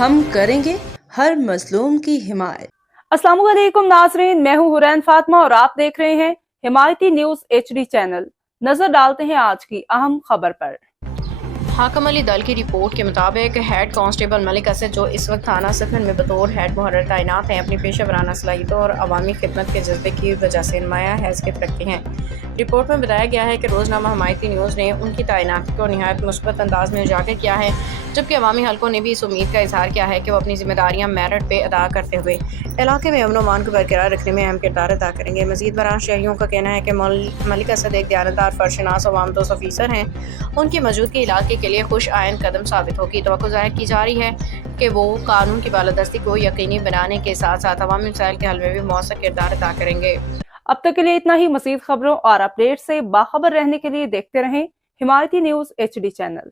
ہم کریں گے ہر مظلوم کی حمایت۔ السلام علیکم ناظرین، میں ہوں حرین فاطمہ اور آپ دیکھ رہے ہیں حمایتی نیوز HD چینل۔ نظر ڈالتے ہیں آج کی اہم خبر پر۔ حاکم علی دل کی رپورٹ کے مطابق ہیڈ کانسٹیبل ملک اسد، جو اس وقت تھانہ سکھر میں بطور ہیڈ محرر تعینات ہیں، اپنی پیشہ ورانہ صلاحیتوں اور عوامی خدمت کے جذبے کی وجہ سے نمایاں حیثیت رکھتے ہیں۔ رپورٹ میں بتایا گیا ہے کہ روزنامہ حمایتی نیوز نے ان کی تعیناتی کو نہایت مثبت انداز میں اجاگر کیا ہے، جبکہ عوامی حلقوں نے بھی اس امید کا اظہار کیا ہے کہ وہ اپنی ذمہ داریاں میرٹ پہ ادا کرتے ہوئے علاقے میں امن و امان کو برقرار رکھنے میں اہم کردار ادا کریں گے۔ مزید برآں شہریوں کا کہنا ہے کہ ملک اسد ایک دیانتدار، فرشناس، عوام دوست افیسر ہیں۔ ان کی موجودگی علاقے کے لیے خوش آئند قدم ثابت ہوگی۔ توقع ظاہر کی جا رہی ہے کہ وہ قانون کی بالادستی کو یقینی بنانے کے ساتھ ساتھ عوامی مسائل کے حل میں بھی مؤثر کردار ادا کریں گے۔ اب تک کے لیے اتنا ہی۔ مزید خبروں اور اپڈیٹ سے باخبر رہنے کے لیے دیکھتے رہیں حمایتی نیوز HD چینل۔